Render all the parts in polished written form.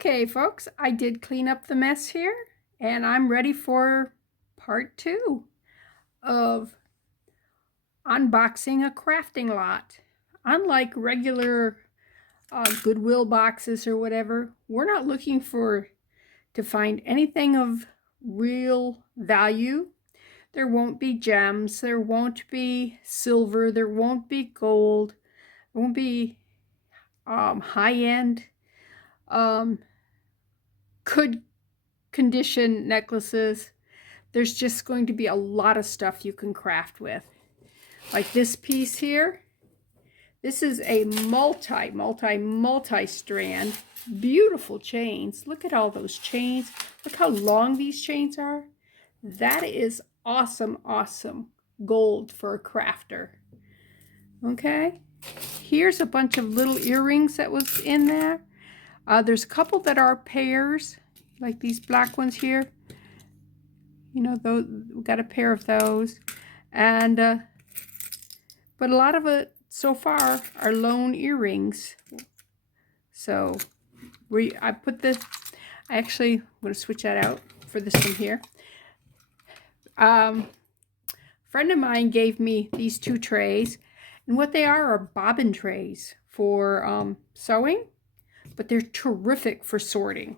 Okay, folks, I did clean up the mess here, and I'm ready for part 2 of unboxing a crafting lot. Unlike regular Goodwill boxes or whatever, we're not looking to find anything of real value. There won't be gems, there won't be silver, there won't be gold, there won't be high-end good condition necklaces. There's just going to be a lot of stuff you can craft with. Like this piece here. This is a multi-strand, beautiful chains. Look at all those chains. Look how long these chains are. That is awesome, awesome gold for a crafter. Okay. Here's a bunch of little earrings that was in there. There's a couple that are pairs, like these black ones here. You know, those, we got a pair of those. And but a lot of it so far are lone earrings. So I put this, I'm going to switch that out for this one here. A friend of mine gave me these 2 trays, and what they are bobbin trays for sewing, but they're terrific for sorting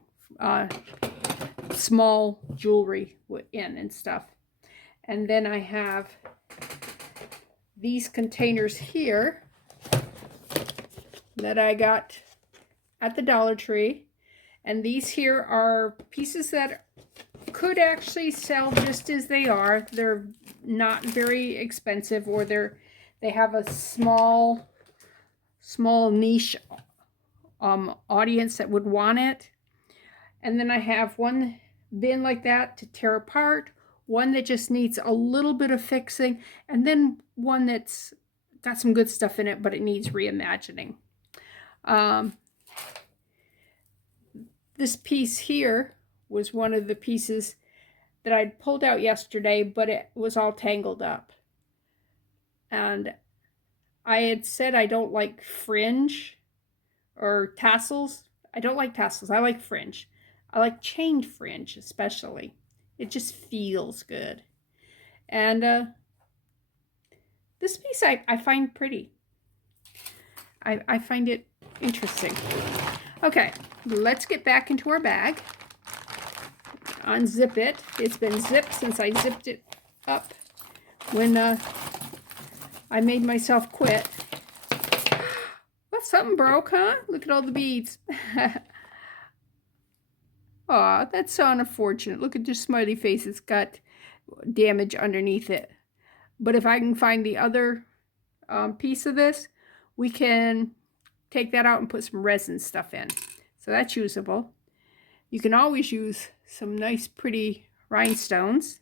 small jewelry in and stuff. And then I have these containers here that I got at the Dollar Tree, and these here are pieces that could actually sell just as they are. They're not very expensive, or they have a small niche audience that would want it. And then I have one bin like that to tear apart, one that just needs a little bit of fixing, and then one that's got some good stuff in it, but it needs reimagining. This piece here was one of the pieces that I'd pulled out yesterday, but it was all tangled up. And I had said I don't like fringe or tassels. I don't like tassels. I like fringe. I like chain fringe especially. It just feels good. And this piece I find pretty. I find it interesting. Okay, let's get back into our bag. Unzip it. It's been zipped since I zipped it up when I made myself quit. Well, something broke, huh? Look at all the beads. Aw, that's so unfortunate. Look at your smiley face. It's got damage underneath it. But if I can find the other piece of this, we can take that out and put some resin stuff in. So that's usable. You can always use some nice pretty rhinestones.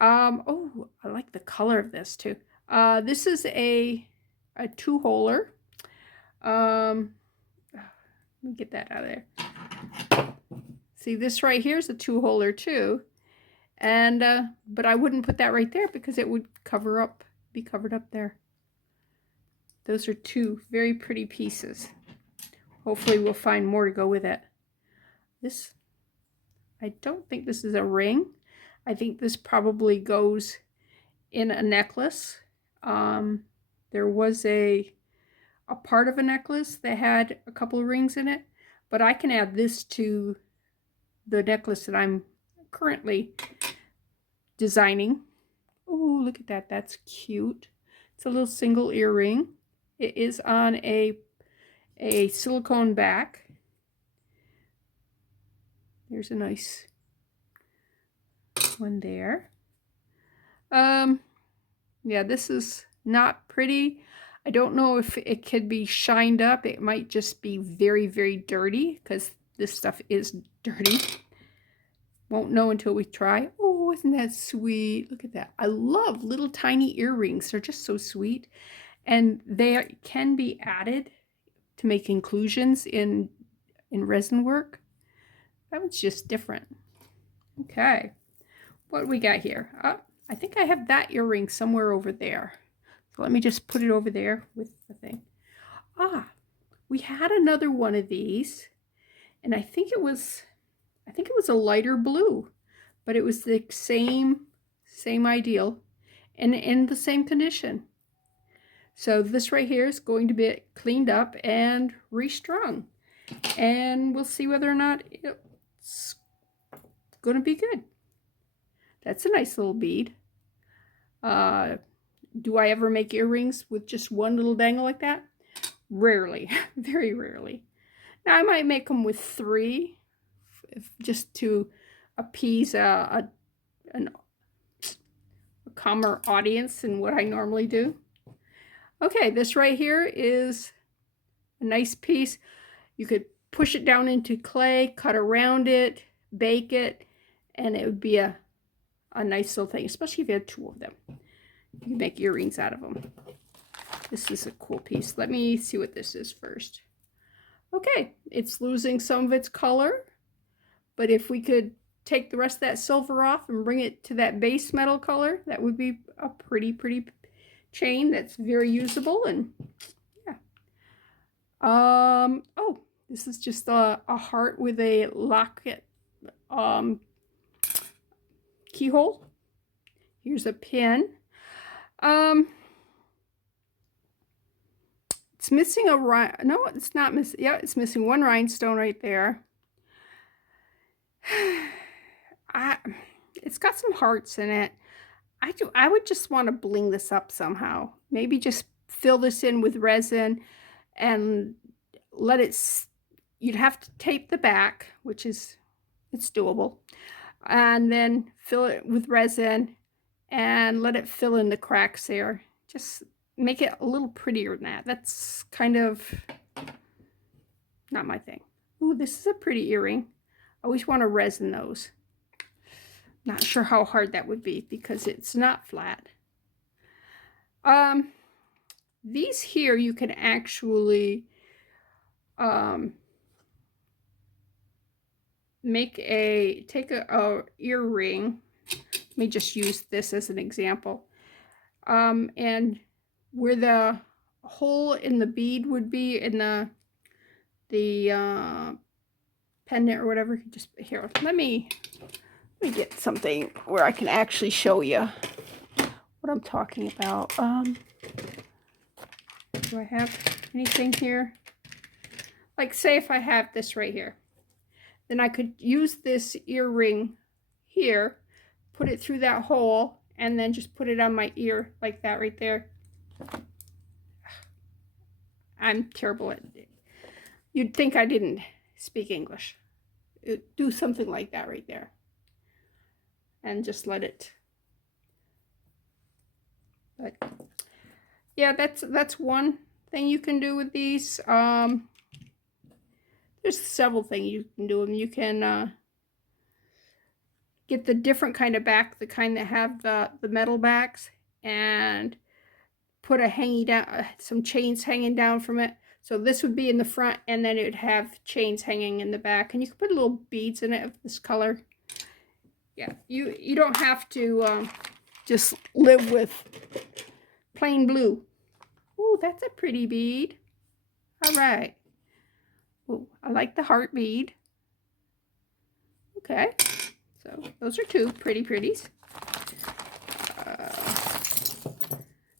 Oh, I like the color of this too. This is a 2-holer. Let me get that out of there. See, this right here is a 2-holer too. And but I wouldn't put that right there because it would be covered up there. Those are 2 very pretty pieces. Hopefully we'll find more to go with it. This, I don't think this is a ring. I think this probably goes in a necklace. There was a part of a necklace that had a couple of rings in it, but I can add this to the necklace that I'm currently designing. Oh, look at that. That's cute. It's a little single earring. It is on a silicone back. There's a nice one there. Yeah, this is not pretty. I don't know if it could be shined up. It might just be very, very dirty because this stuff is dirty. Won't know until we try. Oh, isn't that sweet? Look at that. I love little tiny earrings. They're just so sweet. And they can be added to make inclusions in resin work. That one's just different. Okay. What do we got here? Oh, I think I have that earring somewhere over there. So let me just put it over there with the thing. Ah, we had another one of these. And I think it was a lighter blue, but it was the same ideal and in the same condition. So this right here is going to be cleaned up and restrung, and we'll see whether or not it's going to be good. That's a nice little bead. Do I ever make earrings with just one little dangle like that? Rarely. Very rarely. Now I might make them with 3, just to appease a calmer audience than what I normally do. Okay, this right here is a nice piece. You could push it down into clay, cut around it, bake it, and it would be a nice little thing, especially if you had 2 of them. You can make earrings out of them. This is a cool piece. Let me see what this is first. Okay, it's losing some of its color, but if we could take the rest of that silver off and bring it to that base metal color, that would be a pretty chain that's very usable. And yeah. Oh, this is just a heart with a locket keyhole. Here's a pin. It's missing a no, it's not missing. Yeah, it's missing 1 rhinestone right there. It's got some hearts in it. I would just want to bling this up somehow. Maybe just fill this in with resin and let it, you'd have to tape the back, which is, it's doable. And then fill it with resin and let it fill in the cracks there. Just make it a little prettier than that. That's kind of not my thing. Ooh, this is a pretty earring. I always want to resin those. Not sure how hard that would be because it's not flat. These here you can actually take a earring. Let me just use this as an example. And where the hole in the bead would be in the pendant or whatever, just here, let me get something where I can actually show you what I'm talking about. Do I have anything here? Like, say if I have this right here, then I could use this earring here, put it through that hole, and then just put it on my ear like that right there. I'm terrible at it. You'd think I didn't speak English. Do something like that right there. And just let it. But yeah, that's one thing you can do with these. There's several things you can do them. You can get the different kind of back, the kind that have the metal backs, and put a hanging down, some chains hanging down from it. So this would be in the front, and then it would have chains hanging in the back, and you can put little beads in it of this color. Yeah, you don't have to just live with plain blue. Ooh, that's a pretty bead. All right. Ooh, I like the heart bead. Okay, so those are 2 pretty pretties.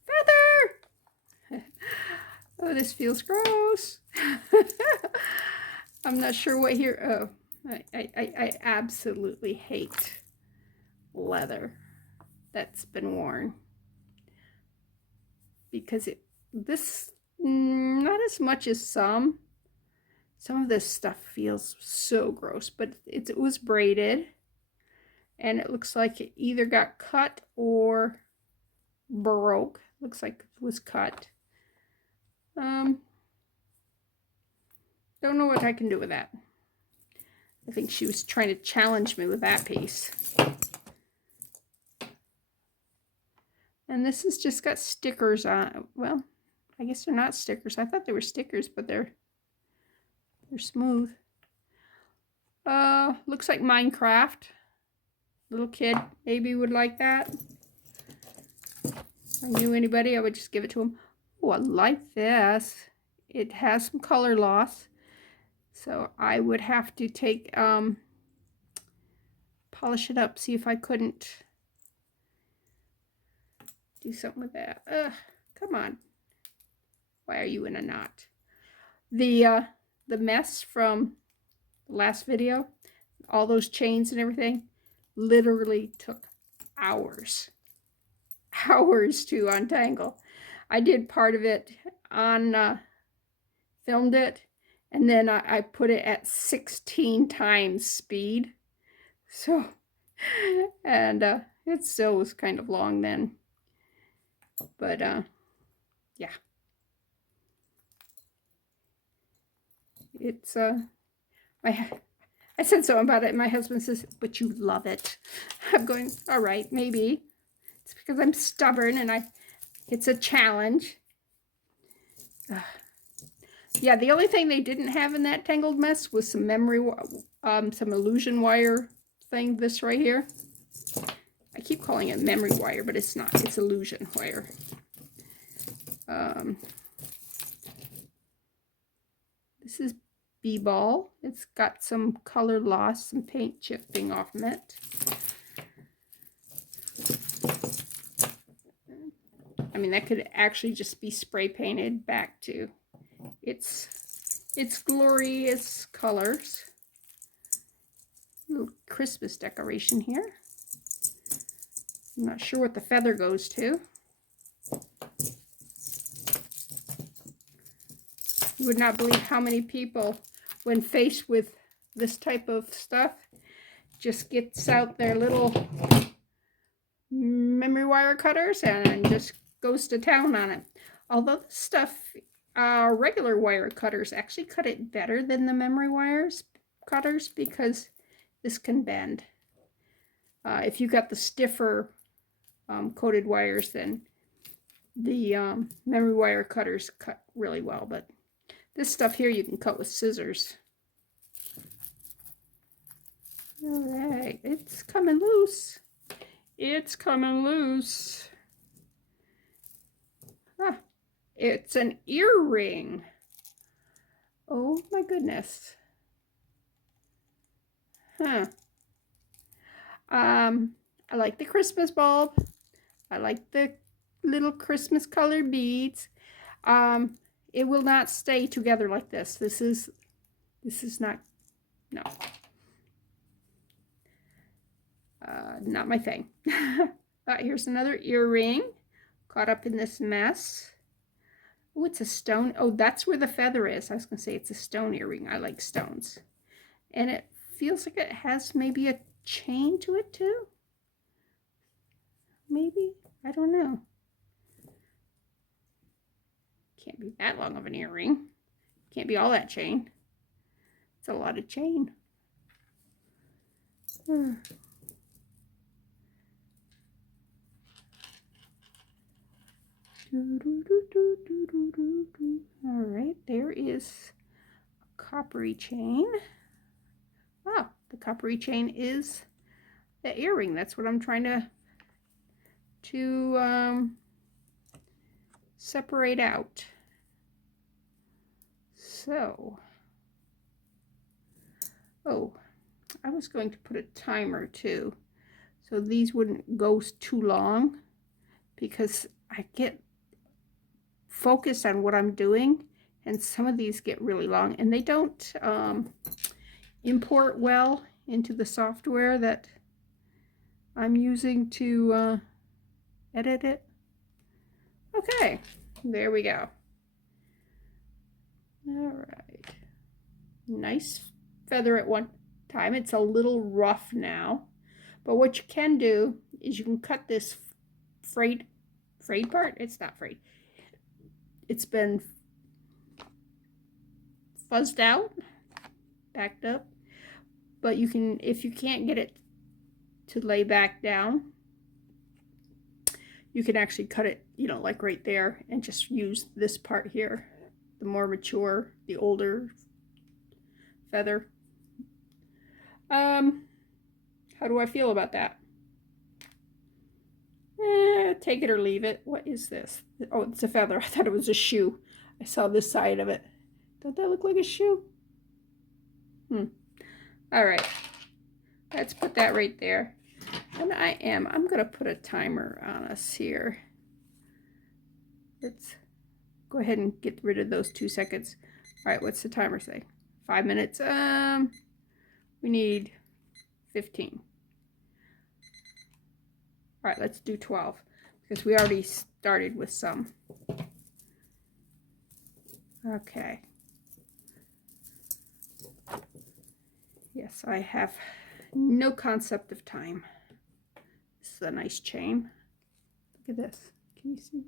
Feather! Oh, this feels gross. I'm not sure what here. Oh, I absolutely hate leather that's been worn, because this, not as much as some of this stuff feels so gross, but it was braided, and it looks like it either got cut or broke. Looks like it was cut. Don't know what I can do with that. I think she was trying to challenge me with that piece. And this has just got stickers on it. Well, I guess they're not stickers. I thought they were stickers, but they're smooth. Looks like Minecraft. Little kid maybe would like that. If I knew anybody, I would just give it to him. Oh, I like this. It has some color loss. So I would have to take, polish it up, see if I couldn't do something with that. Come on. Why are you in a knot? The mess from the last video, all those chains and everything, literally took hours. Hours to untangle. I did part of it on, filmed it, and then I put it at 16 times speed. So, and it still was kind of long then. But yeah. It's I said something about it, and my husband says, "But you love it." I'm going, all right, maybe. It's because I'm stubborn and it's a challenge. Yeah, the only thing they didn't have in that tangled mess was some some illusion wire thing, this right here. I keep calling it memory wire, but it's not. It's illusion wire. This is B-ball. It's got some color loss, some paint chipping off of it. I mean, that could actually just be spray painted back to its glorious colors. Little Christmas decoration here. I'm not sure what the feather goes to. You would not believe how many people, when faced with this type of stuff, just gets out their little memory wire cutters and just goes to town on it. Although this stuff, regular wire cutters actually cut it better than the memory wires cutters, because this can bend. If you got the stiffer coated wires, then the memory wire cutters cut really well, but this stuff here you can cut with scissors. All right, it's coming loose. It's coming loose. Ah, it's an earring. Oh my goodness. Huh. I like the Christmas bulb. I like the little Christmas colored beads. It will not stay together like this. This is not, no. Not my thing. Here's another earring caught up in this mess. Oh, it's a stone. Oh, that's where the feather is. I was going to say it's a stone earring. I like stones. And it feels like it has maybe a chain to it too. Maybe. I don't know. Can't be that long of an earring. Can't be all that chain. It's a lot of chain. All right, there is a coppery chain. Ah, the coppery chain is the earring. That's what I'm trying to separate out. So, oh, I was going to put a timer too, so these wouldn't go too long, because I get focused on what I'm doing, and some of these get really long, and they don't import well into the software that I'm using to edit it. Okay, there we go. All right, nice feather at one time. It's a little rough now, but what you can do is you can cut this frayed part. It's not frayed. It's been fuzzed out, backed up, but you can, if you can't get it to lay back down, you can actually cut it, you know, like right there, and just use this part here, the more mature, the older feather. How do I feel about that? Take it or leave it. What is this? Oh, it's a feather. I thought it was a shoe. I saw this side of it. Don't that look like a shoe? All right, let's put that right there. And I'm going to put a timer on us here. Let's go ahead and get rid of those 2 seconds. All right, what's the timer say? 5 minutes. We need 15. All right, let's do 12 because we already started with some. Okay. Yes, I have no concept of time. This is a nice chain. Look at this. Can you see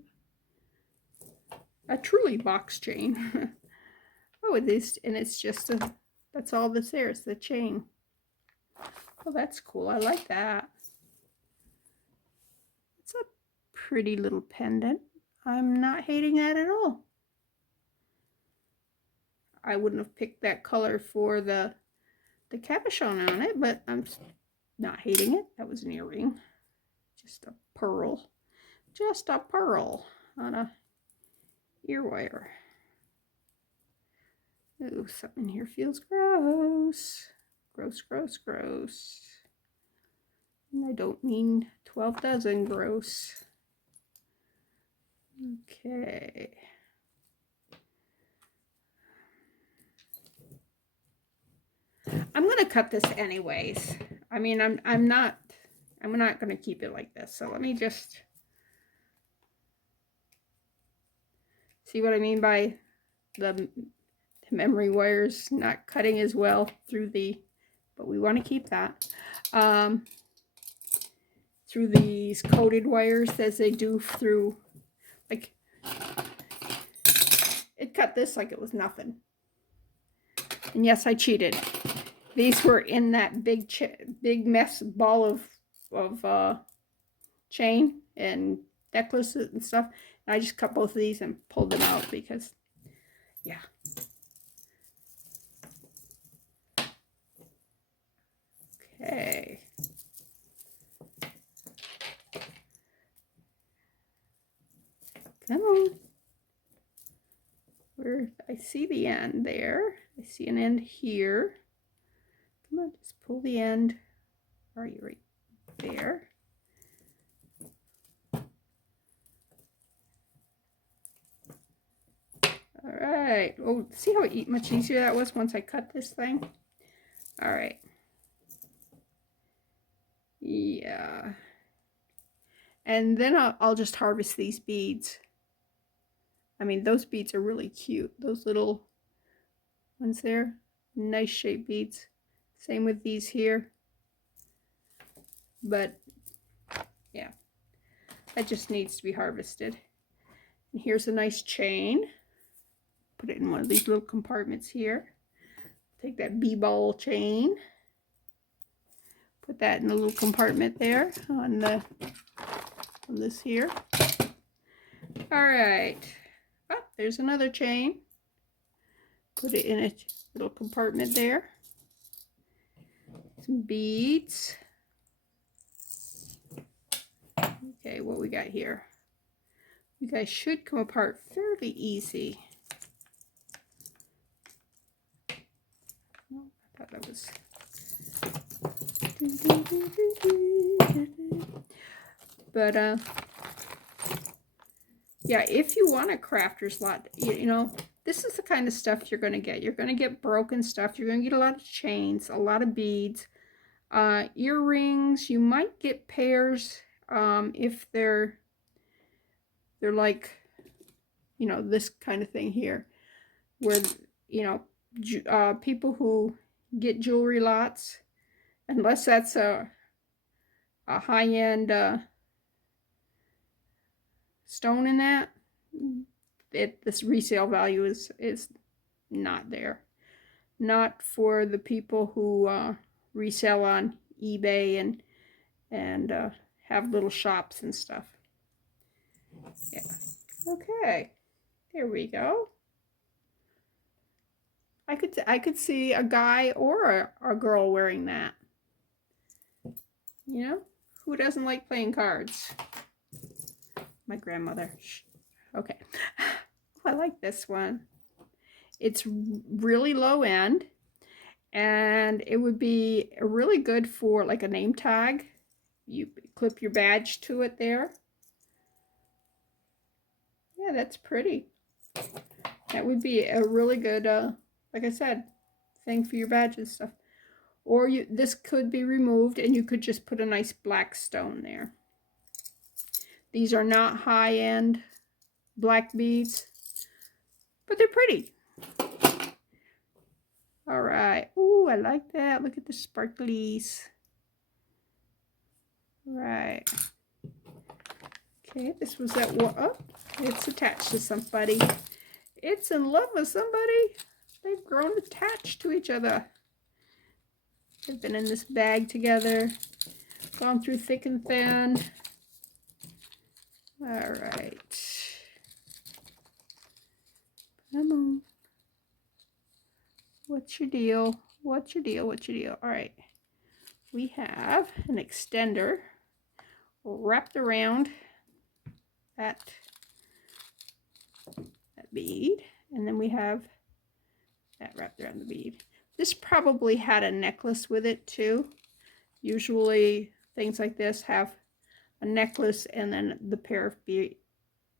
that? A truly box chain. Oh, it is, and it's just a, that's all this there is, the chain. Oh, that's cool. I like that. It's a pretty little pendant. I'm not hating that at all. I wouldn't have picked that color for the cabochon on it, but I'm not hating it. That was an earring. Just a pearl. Just a pearl on a ear wire. Ooh, something here feels gross. Gross, gross, gross. And I don't mean 12 dozen gross. Okay. I'm gonna cut this anyways. I mean, I'm not gonna keep it like this. So let me just see what I mean by the memory wires not cutting as well through the, but we want to keep that through these coated wires as they do through, like, it cut this like it was nothing. And yes, I cheated. These were in that big mess ball of chain and necklaces and stuff. And I just cut both of these and pulled them out because, yeah. Okay. Come on. Where I see the end there. I see an end here. Come on, just pull the end. Are you right there? All right. Oh, see how much easier that was once I cut this thing? All right. Yeah. And then I'll just harvest these beads. I mean, those beads are really cute. Those little ones there. Nice shaped beads. Same with these here. But, yeah. That just needs to be harvested. And here's a nice chain. Put it in one of these little compartments here. Take that bee-ball chain. Put that in the little compartment there on this here. All right. Oh, there's another chain. Put it in a little compartment there. Some beads. Okay, what we got here? You guys should come apart fairly easy. Oh, I thought that was... But, yeah, if you want a crafter's lot, you know, this is the kind of stuff you're going to get. You're going to get broken stuff. You're going to get a lot of chains, a lot of beads, earrings. You might get pairs if they're like, you know, this kind of thing here, where, you know, people who get jewelry lots, unless that's a high-end stone in that, this resale value is not there. Not for the people who resell on eBay and have little shops and stuff. Yeah. Okay. There we go. I could see a guy or a girl wearing that. You know, who doesn't like playing cards? My grandmother. Okay. I like this one. It's really low end, And it would be really good for like a name tag. You clip your badge to it there. Yeah, that's pretty. That would be a really good, like I said, thing for your badges stuff. Or this could be removed and you could just put a nice black stone there. These are not high-end black beads, but they're pretty. All right. Ooh, I like that. Look at the sparklies. Right. Okay, this was that one. Oh, it's attached to somebody. It's in love with somebody. They've grown attached to each other. They've been in this bag together, gone through thick and thin. All right. Come on. What's your deal? What's your deal? What's your deal? All right. We have an extender wrapped around that bead, and then we have that wrapped around the bead. This probably had a necklace with it too. Usually things like this have a necklace and then the pair of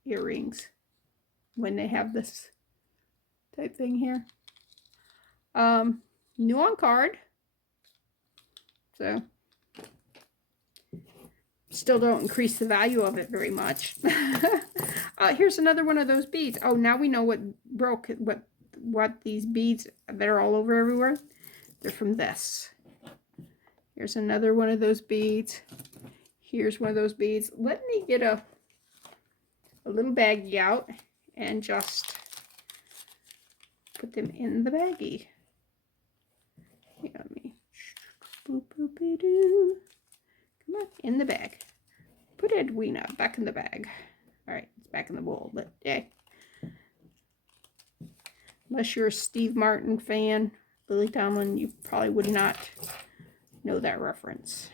earrings when they have this type thing here. New on card, so still don't increase the value of it very much. Here's another one of those beads. Oh, now we know what broke, what these beads that are all over everywhere, they're from this. Here's another one of those beads. Here's one of those beads. Let me get a little baggie out and just put them in the baggie. Let me boop boopy doo. Come on, in the bag. Put Edwina back in the bag. All right, it's back in the bowl, but yeah. Unless you're a Steve Martin fan, Lily Tomlin, you probably would not know that reference.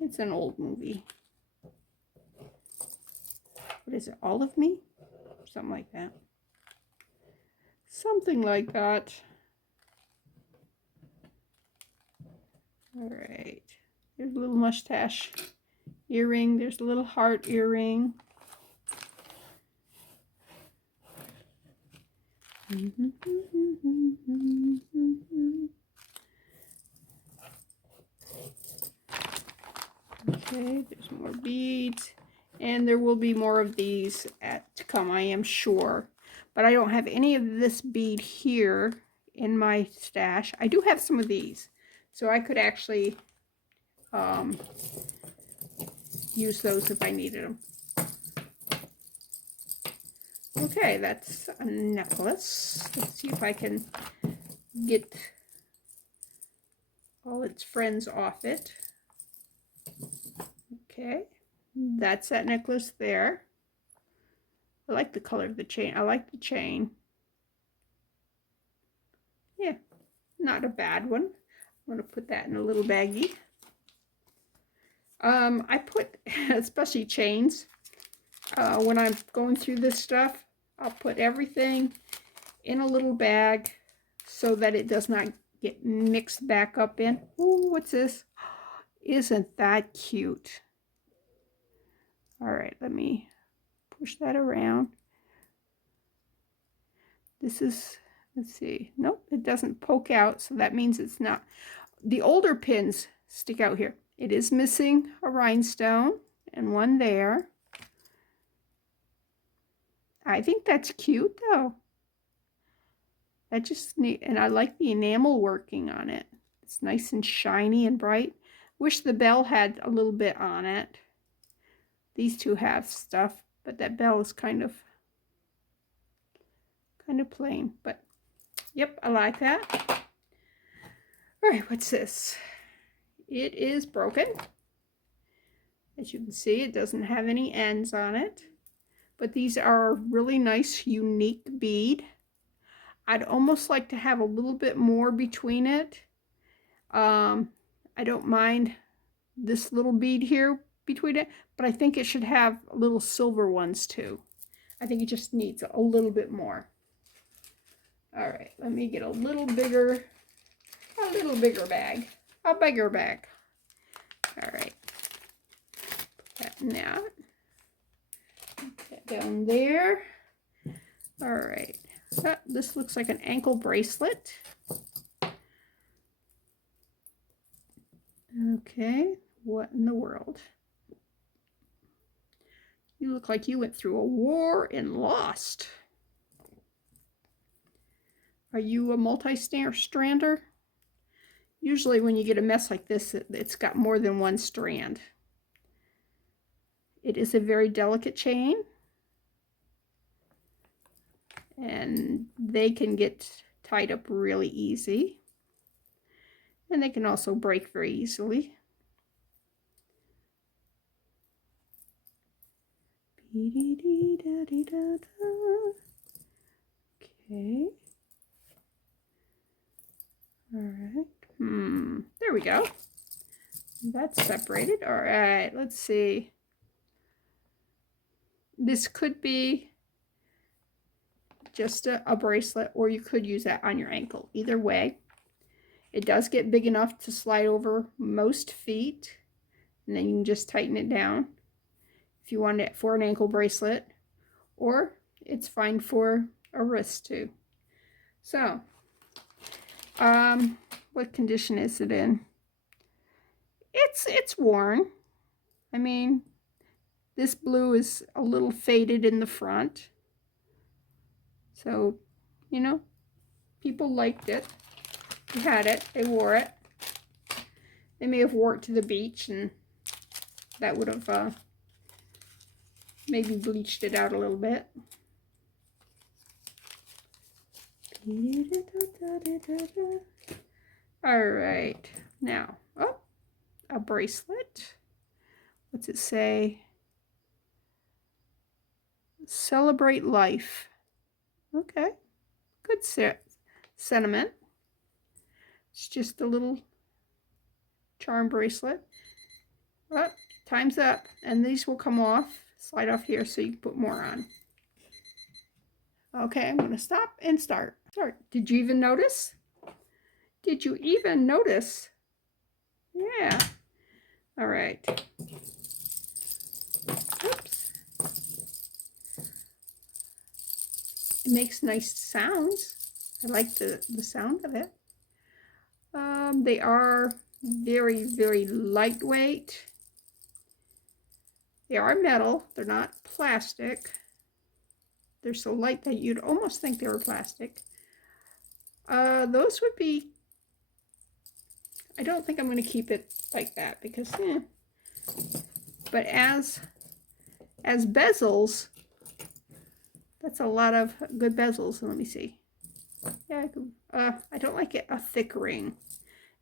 It's an old movie. What is it, All of Me? Something like that. Something like that. All right. There's a little mustache earring. There's a little heart earring. Okay, there's more beads. And there will be more of these to come, I am sure. But I don't have any of this bead here in my stash. I do have some of these. So I could actually use those if I needed them. Okay, that's a necklace. Let's see if I can get all its friends off it. Okay, that's that necklace there. I like the color of the chain. I like the chain. Yeah, not a bad one. I'm going to put that in a little baggie. I put, especially chains, when I'm going through this stuff, I'll put everything in a little bag so that it does not get mixed back up in. Ooh, what's this? Isn't that cute? All right, let me push that around. This is, let's see. Nope, it doesn't poke out, so that means it's not. The older pins stick out here. It is missing a rhinestone and one there. I think that's cute though. That just neat, and I like the enamel working on it. It's nice and shiny and bright. Wish the bell had a little bit on it. These two have stuff, but that bell is kind of plain. But yep, I like that. All right, what's this? It is broken. As you can see, it doesn't have any ends on it. But these are a really nice, unique bead. I'd almost like to have a little bit more between it. I don't mind this little bead here between it, but I think it should have little silver ones too. I think it just needs a little bit more. All right, let me get a little bigger bag. A bigger bag. All right. Put that in that. Put that down there. All right. This looks like an ankle bracelet. Okay, what in the world? You look like you went through a war and lost. Are you a multi-strander? Usually when you get a mess like this, it's got more than one strand. It is a very delicate chain, and they can get tied up really easy. And they can also break very easily. Okay. All right. There we go. That's separated. All right, let's see. This could be just a bracelet, or you could use that on your ankle. Either way, it does get big enough to slide over most feet, and then you can just tighten it down if you want it for an ankle bracelet, or it's fine for a wrist too. So, what condition is it in? It's worn. I mean, this blue is a little faded in the front. So, you know, people liked it. They had it. They wore it. They may have wore it to the beach, and that would have maybe bleached it out a little bit. All right. Now, oh, a bracelet. What's it say? Celebrate life. Okay. Good sentiment. It's just a little charm bracelet. Oh, time's up. And these will come off, slide off here so you can put more on. Okay, I'm going to stop and start. Did you even notice? Did you even notice? Yeah. All right. Oops. It makes nice sounds. I like the sound of it. They are very, very lightweight. They are metal. They're not plastic. They're so light that you'd almost think they were plastic. Those would be, I don't think I'm going to keep it like that because, but as bezels, that's a lot of good bezels. Let me see. Yeah, I don't like it a thick ring,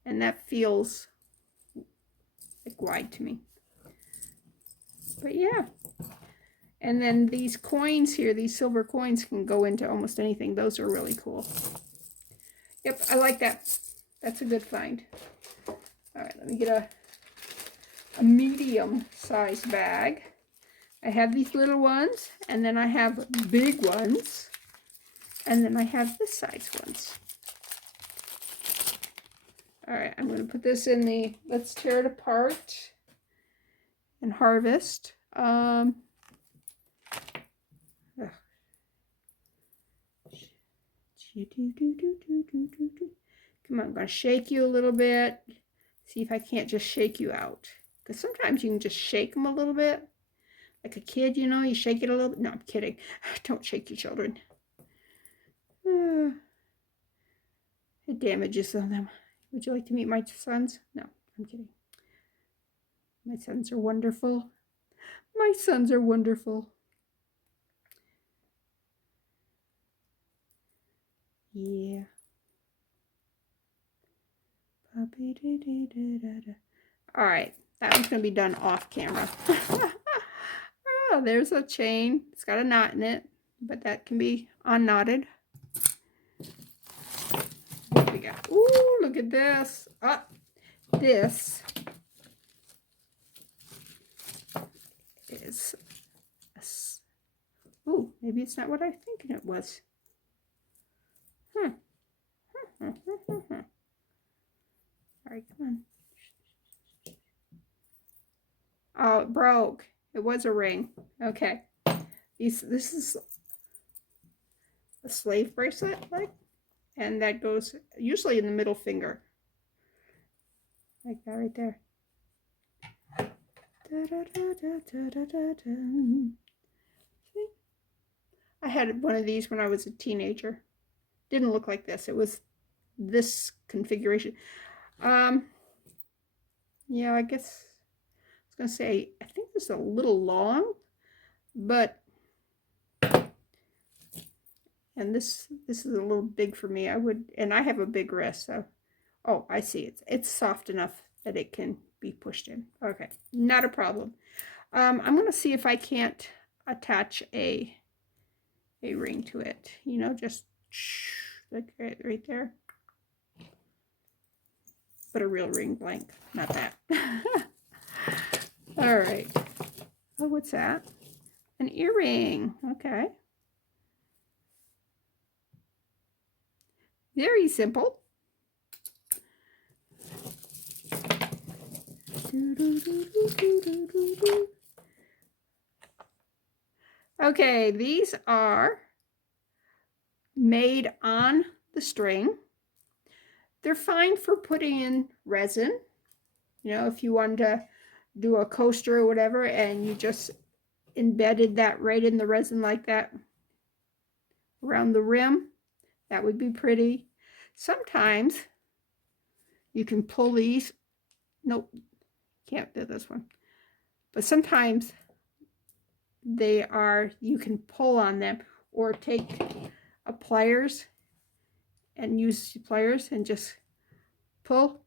and that feels like wide to me. But yeah. And then these coins here, these silver coins can go into almost anything. Those are really cool. Yep, I like that. That's a good find. All right, let me get a medium-sized bag. I have these little ones, and then I have big ones, and then I have this size ones. All right, I'm going to put this in the, let's tear it apart and harvest. Come on, I'm going to shake you a little bit. See if I can't just shake you out. Because sometimes you can just shake them a little bit. Like a kid, you know, you shake it a little bit. No, I'm kidding. Don't shake your children. It damages them. Would you like to meet my sons? No, I'm kidding. My sons are wonderful. My sons are wonderful. Yeah. All right, that one's going to be done off camera. Oh, there's a chain. It's got a knot in it, but that can be unknotted. What do we got? Ooh, look at this. This is, ooh, maybe it's not what I think it was. Huh. All right, come on. Oh, it broke. It was a ring. Okay. This is a slave bracelet, like, and that goes usually in the middle finger, like that right there. Da, da, da, da, da, da, da. See? I had one of these when I was a teenager. Didn't look like this. It was this configuration. Yeah, I guess I was gonna say I think this is a little long, but and this is a little big for me. And I have a big wrist, so oh, I see. It's soft enough that it can be pushed in. Okay, not a problem. I'm gonna see if I can't attach a ring to it. You know, just like right there. But a real ring blank, not that. All right. Oh, what's that? An earring. Okay. Very simple. Okay, these are made on the string. They're fine for putting in resin. You know, if you wanted to do a coaster or whatever and you just embedded that right in the resin like that around the rim, that would be pretty. Sometimes you can pull these. Nope, can't do this one. But sometimes you can pull on them or take a pliers and use pliers and just pull.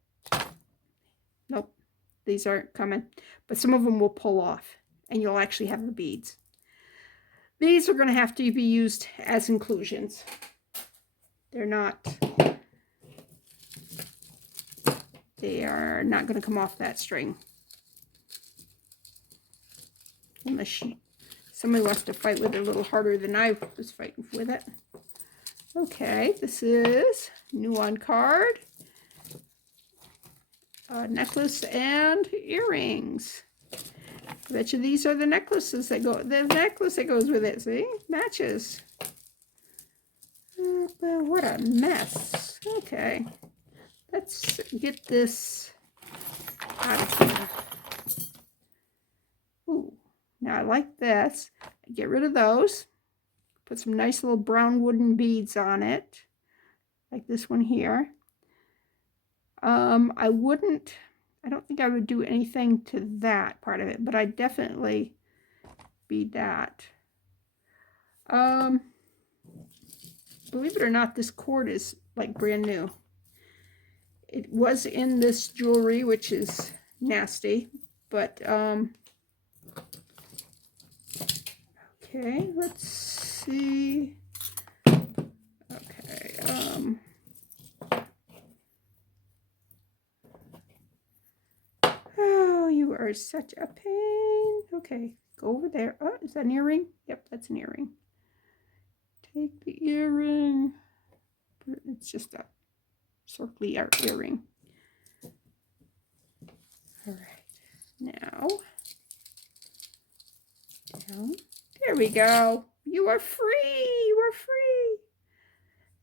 Nope, these aren't coming. But some of them will pull off and you'll actually have the beads. These are going to have to be used as inclusions. They are not going to come off that string. Unless somebody wants to fight with it a little harder than I was fighting with it. Okay, this is new on card. Necklace and earrings. I bet you these are the necklaces that go, the necklace that goes with it. See? Matches. What a mess. Okay. Let's get this out of here. Ooh. Now I like this. Get rid of those. Put some nice little brown wooden beads on it. Like this one here. I don't think I would do anything to that part of it, but I definitely bead that. Believe it or not, this cord is like brand new. It was in this jewelry, which is nasty, but okay, let's see. Okay, oh, you are such a pain. Okay, go over there. Oh, is that an earring? Yep, that's an earring. Take the earring. It's just a circly earring. All right, now down. There we go. You are free. You are free.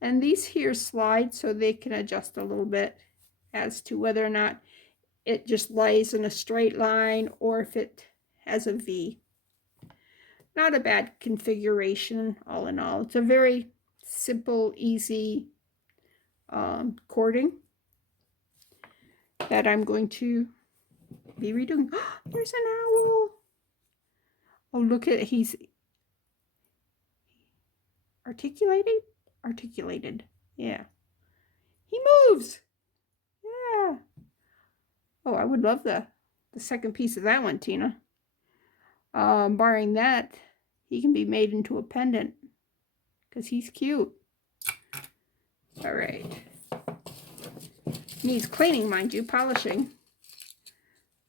And these here slide so they can adjust a little bit as to whether or not it just lays in a straight line or if it has a V. Not a bad configuration all in all. It's a very simple, easy cording that I'm going to be redoing. There's an owl. Oh, look at, he's articulated. Yeah. He moves. Yeah. Oh, I would love the second piece of that one, Tina. Barring that, he can be made into a pendant because he's cute. All right. Needs cleaning, mind you, polishing.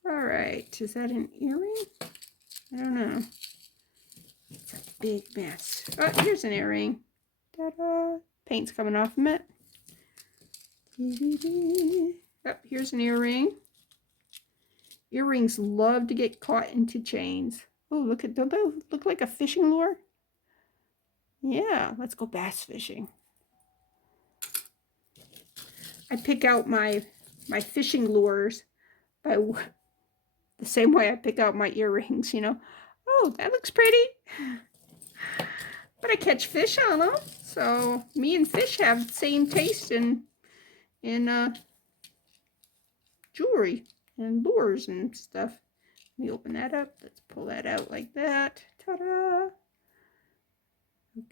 All right. Is that an earring? I don't know. It's a big mess. Oh, here's an earring. Ta-da. paint's coming off of it. Yep, here's an earring. Earrings love to get caught into chains. Oh, look at, don't they look like a fishing lure? Yeah, let's go bass fishing. I pick out my fishing lures by the same way I pick out my earrings, you know. Oh, that looks pretty. But I catch fish on them. So me and fish have the same taste in jewelry and lures and stuff. Let me open that up. Let's pull that out like that. Ta-da!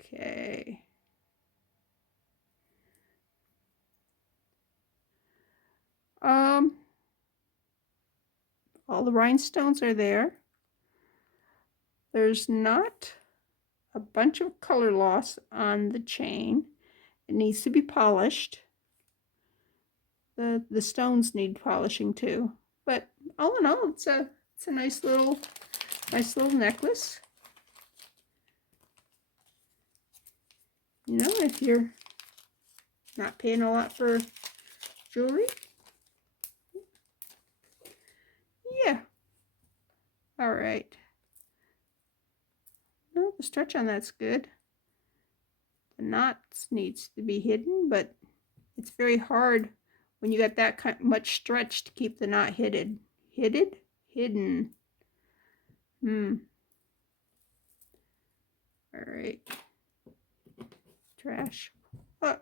Okay. All the rhinestones are there. There's not a bunch of color loss on the chain. It needs to be polished. The stones need polishing too. But all in all, it's a nice little necklace. You know, if you're not paying a lot for jewelry. Yeah. All right. No, the stretch on that's good. The knots needs to be hidden, but it's very hard when you got that much stretch to keep the knot hidden. Hidden. All right. Trash. Oh,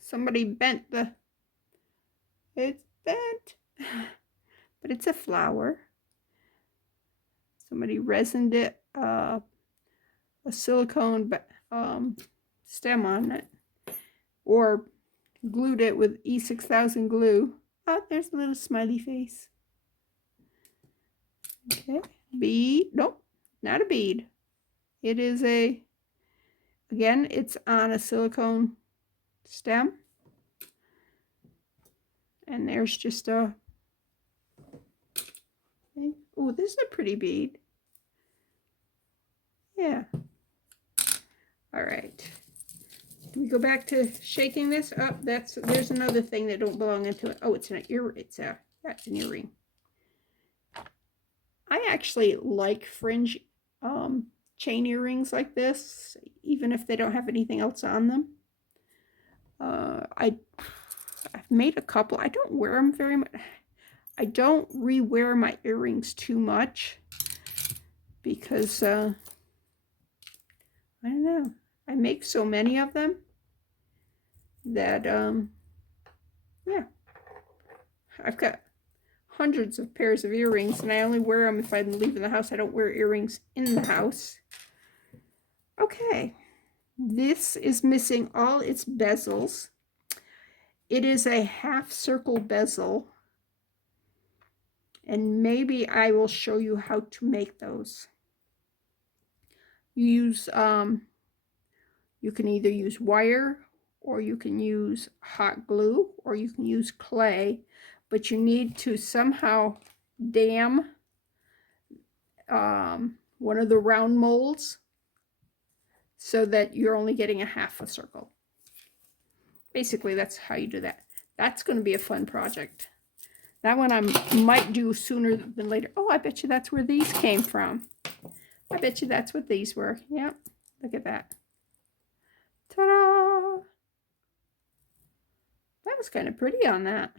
somebody bent the. It's bent, but it's a flower. Somebody resined it. A silicone stem on it, or glued it with E6000 glue. Oh, there's a little smiley face. Okay, bead. Nope, not a bead. It is again, it's on a silicone stem. And there's just a, oh, this is a pretty bead. Yeah. All right. Can we go back to shaking this? Oh, there's another thing that don't belong into it. Oh, that's an earring. I actually like fringe chain earrings like this, even if they don't have anything else on them. I've made a couple. I don't wear them very much. I don't re-wear my earrings too much because I don't know. I make so many of them that yeah, I've got hundreds of pairs of earrings, and I only wear them if I'm leaving the house. I don't wear earrings in the house. Okay, this is missing all its bezels. It is a half circle bezel, and maybe I will show you how to make those. You use you can either use wire, or you can use hot glue, or you can use clay, but you need to somehow dam one of the round molds so that you're only getting a half a circle. Basically, that's how you do that. That's going to be a fun project. That one I might do sooner than later. Oh, I bet you that's where these came from. I bet you that's what these were. Yep, look at that. Ta-da! That was kind of pretty on that.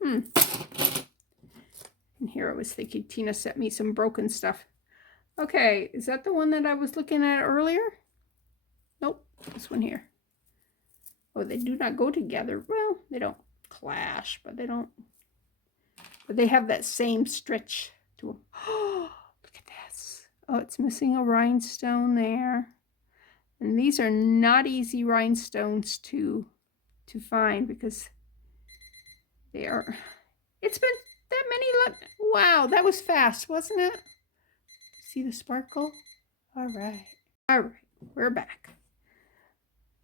And here I was thinking Tina sent me some broken stuff. Okay, is that the one that I was looking at earlier? Nope, this one here. Oh, they do not go together. Well, they don't clash, but they don't. But they have that same stretch to them. Oh, look at this. Oh, it's missing a rhinestone there. And these are not easy rhinestones to find because they are. It's been that many. Wow, that was fast, wasn't it? See the sparkle? All right. All right, we're back.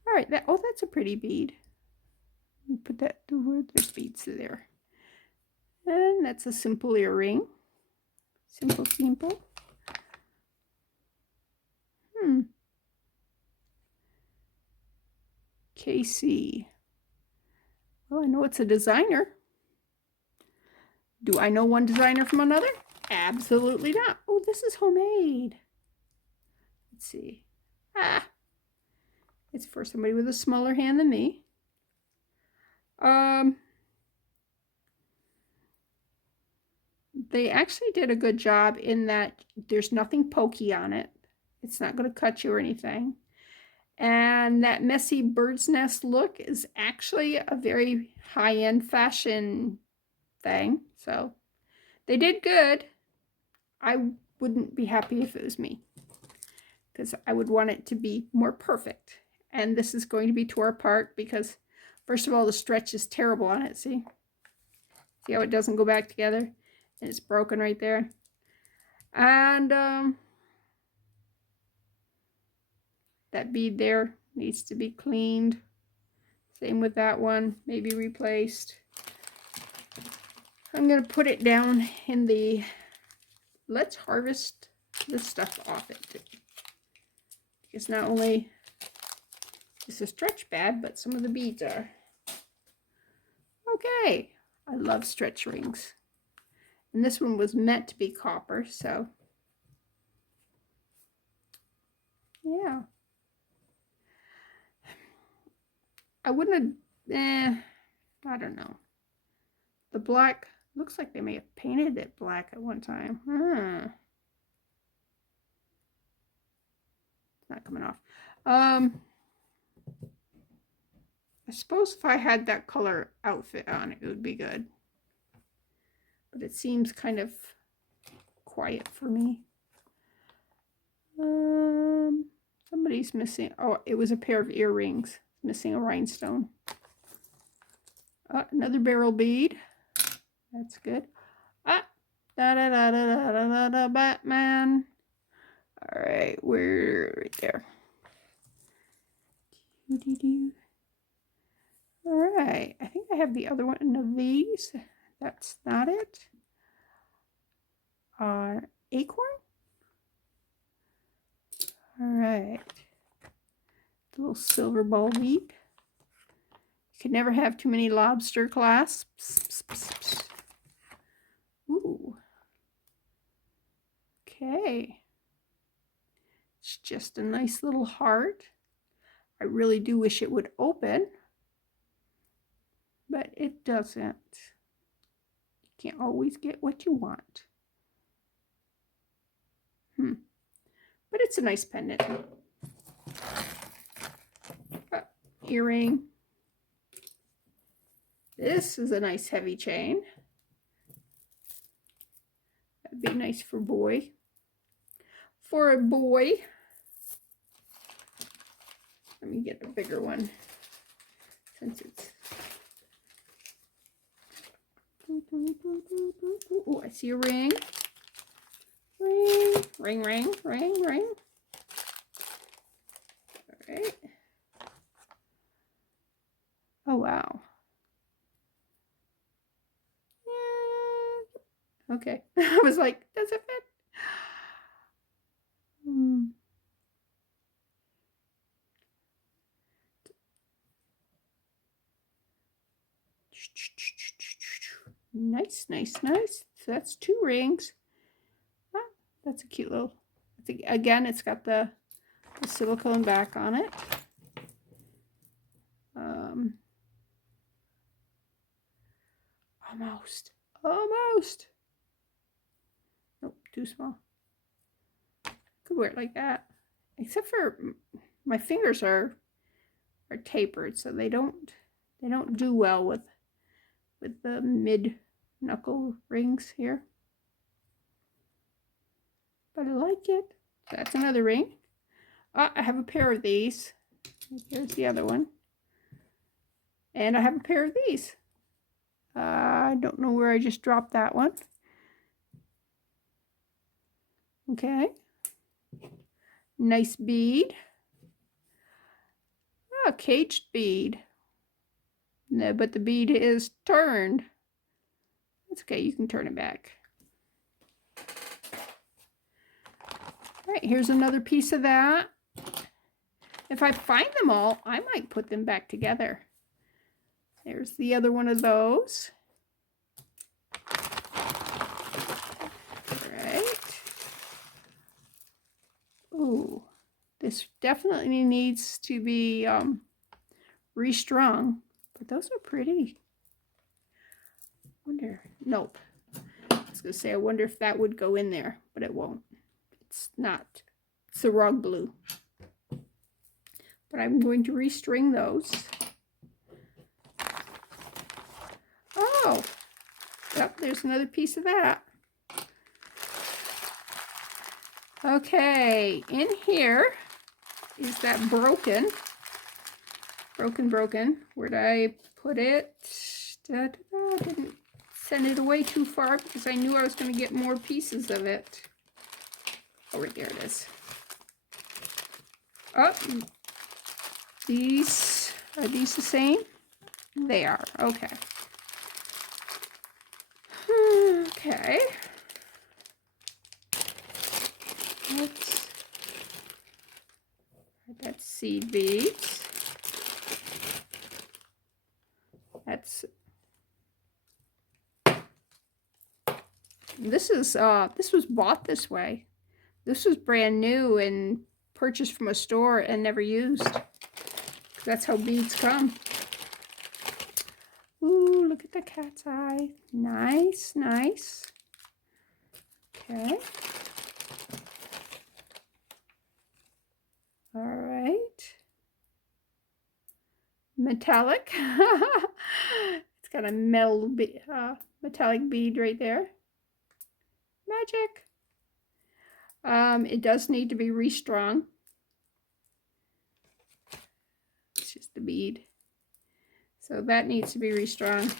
All right, that's a pretty bead. Let me put that to where there's beads there. And that's a simple earring. Simple. KC. Well, I know it's a designer. Do I know one designer from another? Absolutely not. Oh, this is homemade. Let's see. It's for somebody with a smaller hand than me. They actually did a good job in that there's nothing pokey on it. It's not going to cut you or anything. And that messy bird's nest look is actually a very high-end fashion thing. So they did good. I wouldn't be happy if it was me, because I would want it to be more perfect. And this is going to be tore apart because, first of all, the stretch is terrible on it. See how it doesn't go back together? And it's broken right there. And that bead there needs to be cleaned. Same with that one, maybe replaced. I'm going to put it down in the let's harvest the stuff off it. Because not only is the stretch bad, but some of the beads are. Okay, I love stretch rings. And this one was meant to be copper, so yeah. I wouldn't have, I don't know. The black, looks like they may have painted it black at one time. It's not coming off. I suppose if I had that color outfit on, it would be good. But it seems kind of quiet for me. Somebody's missing, oh, it was a pair of earrings. Missing a rhinestone. Another barrel bead. That's good. Da da da da da da da Batman. All right, we're right there. All right, I think I have the other one of these. That's not it. Acorn. All right. Little silver ball bead. You could never have too many lobster clasps. Ooh. Okay. It's just a nice little heart. I really do wish it would open, but it doesn't. You can't always get what you want. But it's a nice pendant. Earring. This is a nice heavy chain. That'd be nice for boy. For a boy. Let me get a bigger one since it's. Oh, I see a ring. Ring, ring, ring, ring, ring. All right. Oh, wow. Yeah. Okay. I was like, does it fit? Nice, nice, nice. So that's 2 rings. That's a cute little, again, it's got the silicone back on it. Almost. Nope, too small. Could wear it like that. Except for my fingers are tapered, so they don't do well with the mid knuckle rings here. But I like it. So that's another ring. I have a pair of these. Here's the other one. And I have a pair of these. I don't know where I just dropped that one. Okay. Nice bead. Oh, caged bead. No, but the bead is turned. That's okay, you can turn it back. All right, here's another piece of that. If I find them all, I might put them back together. There's the other one of those. Right. Ooh, this definitely needs to be restrung, but those are pretty. Wonder, nope. I was gonna say, I wonder if that would go in there, but it won't. It's not. It's the rug blue. But I'm going to restring those. Oh, yep, there's another piece of that. Okay, in here is that broken. Where'd I put it? Didn't send it away too far because I knew I was going to get more pieces of it. Oh, right there it is. Oh, these, are these the same? They are, okay. Okay. That's seed beads. This was bought this way. This was brand new and purchased from a store and never used. That's how beads come. Ooh, look at the cat's eye. Nice, nice. Okay. All right. Metallic. It's got a metallic bead right there. Magic. It does need to be restrung. It's just the bead. So that needs to be restrung.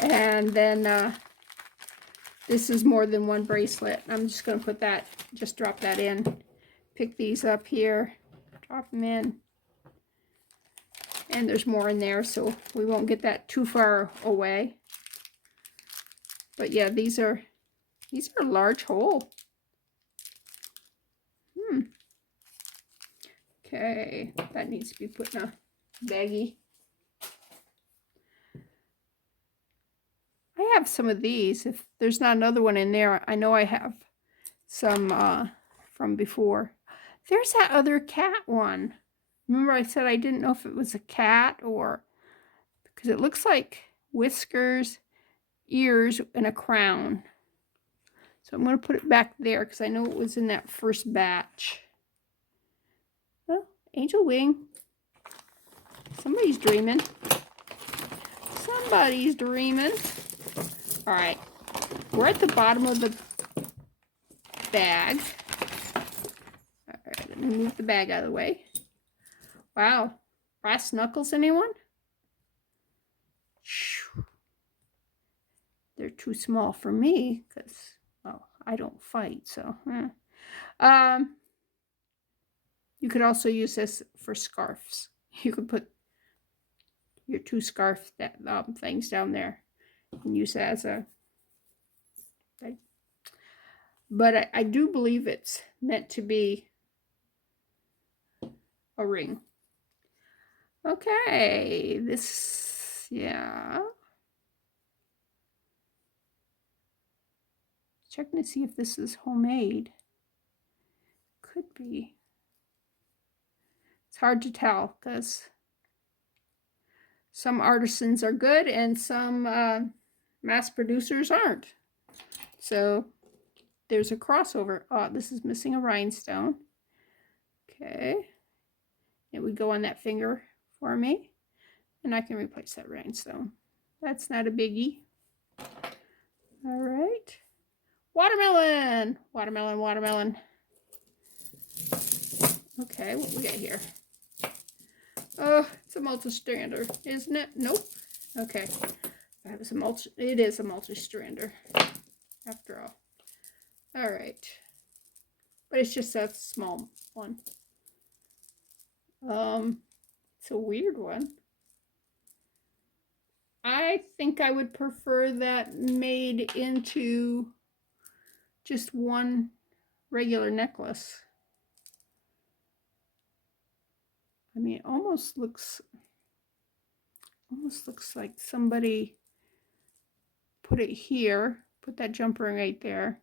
And then this is more than one bracelet. I'm just going to put that, just drop that in. Pick these up here, drop them in. And there's more in there, so we won't get that too far away. But yeah, these are a large hole. Okay, that needs to be put in a baggie. I have some of these. If there's not another one in there, I know I have some from before. There's that other cat one. Remember I said I didn't know if it was a cat or, because it looks like whiskers, ears, and a crown. So I'm going to put it back there because I know it was in that first batch. Oh, angel wing. Somebody's dreaming. Somebody's dreaming. All right, we're at the bottom of the bag. All right, let me move the bag out of the way. Wow, brass knuckles, anyone? They're too small for me because, well, I don't fight, so. You could also use this for scarves. You could put your two scarf things down there and use it as a thing. But I do believe it's meant to be a ring. Okay, this, yeah. Checking to see if this is homemade. Could be. It's hard to tell because some artisans are good and some mass producers aren't. So there's a crossover. Oh, this is missing a rhinestone. Okay. It would go on that finger for me. And I can replace that rhinestone. That's not a biggie. All right. Watermelon. Watermelon, watermelon. Okay, what we got here? Oh, it's a multi-strander, isn't it? Nope. Okay. That was it is a multi-strander after all. All right. But it's just a small one. It's a weird one. I think I would prefer that made into just one regular necklace. I mean, it almost looks like somebody put it here, put that jumper right there,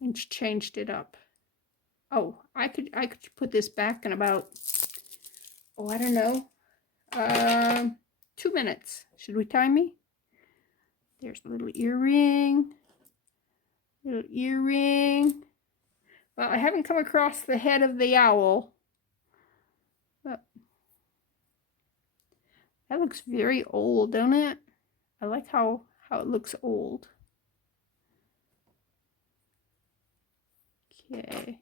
and changed it up. Oh, I could put this back in about, oh, I don't know, 2 minutes. Should we time me? There's a little earring. Little earring. Well, I haven't come across the head of the owl. But that looks very old, don't it? I like how it looks old. Okay.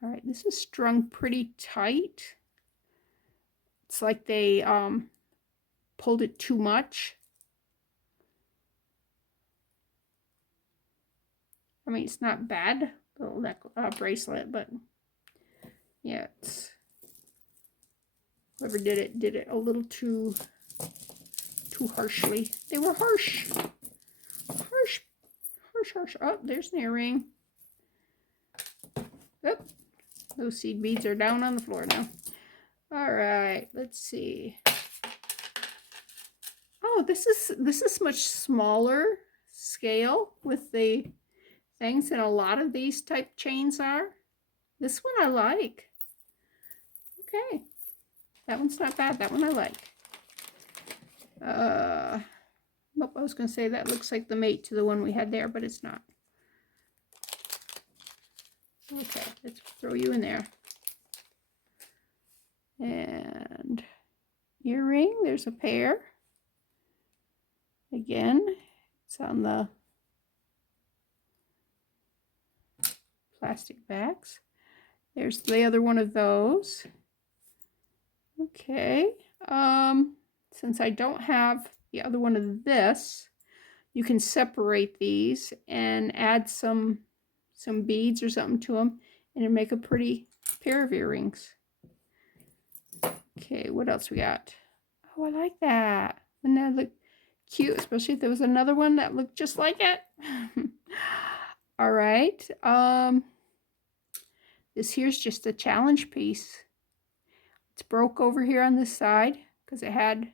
All right, this is strung pretty tight. It's like they pulled it too much. I mean, it's not bad, little bracelet, but yeah, it's, whoever did it a little too harshly. They were harsh. Harsh. Oh, there's an earring. Oh, those seed beads are down on the floor now. All right, let's see. Oh, this is much smaller scale with the things than a lot of these type chains are. This one I like. Okay, that one's not bad. That one I like. Nope, I was gonna say that looks like the mate to the one we had there, but it's not. Okay, let's throw you in there. And earring, there's a pair. Again, it's on the plastic backs. There's the other one of those. Okay, since I don't have the other one of this, you can separate these and add some beads or something to them, and it'll make a pretty pair of earrings. Okay, what else we got? Oh, I like that. Wouldn't that look cute? Especially if there was another one that looked just like it. All right. This here's just a challenge piece. It's broke over here on this side because it had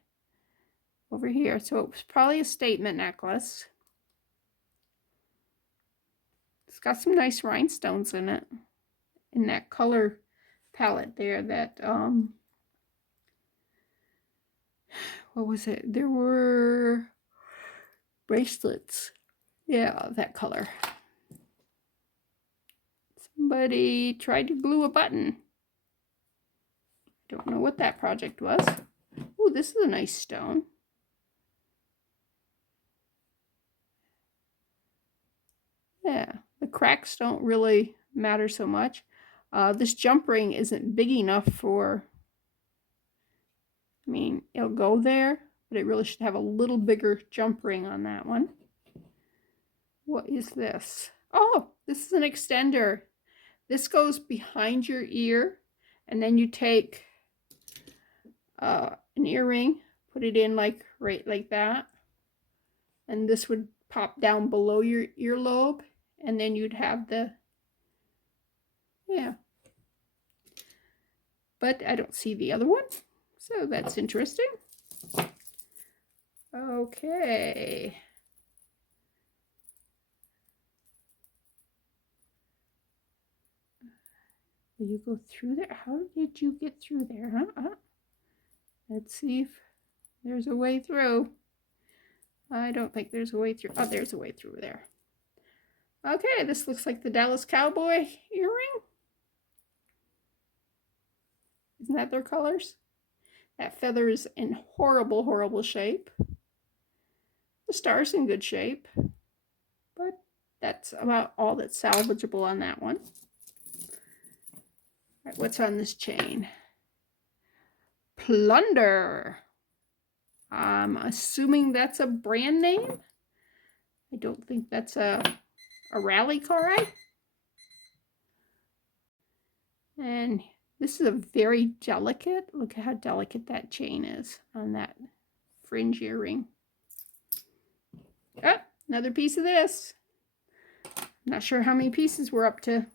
over here. So it was probably a statement necklace. It's got some nice rhinestones in it. In that color palette there that, what was it? There were bracelets. Yeah, that color. Somebody tried to glue a button. Don't know what that project was. Oh, this is a nice stone. Yeah, the cracks don't really matter so much. This jump ring isn't big enough for, I mean, it'll go there, but it really should have a little bigger jump ring on that one. What is this? Oh, this is an extender. This goes behind your ear, and then you take an earring, put it in like right like that, and this would pop down below your earlobe, and then you'd have the, yeah. But I don't see the other one, so that's interesting. Okay. Will you go through there? How did you get through there, huh? Let's see if there's a way through. I don't think there's a way through. Oh, there's a way through there. Okay, this looks like the Dallas Cowboy earring. Isn't that their colors? That feather is in horrible, horrible shape. The star's in good shape, but that's about all that's salvageable on that one. All right, what's on this chain? Plunder. I'm assuming that's a brand name. I don't think that's a rally cry. And this is a very delicate, look at how delicate that chain is on that fringe earring. Oh, another piece of this. Not sure how many pieces we're up to.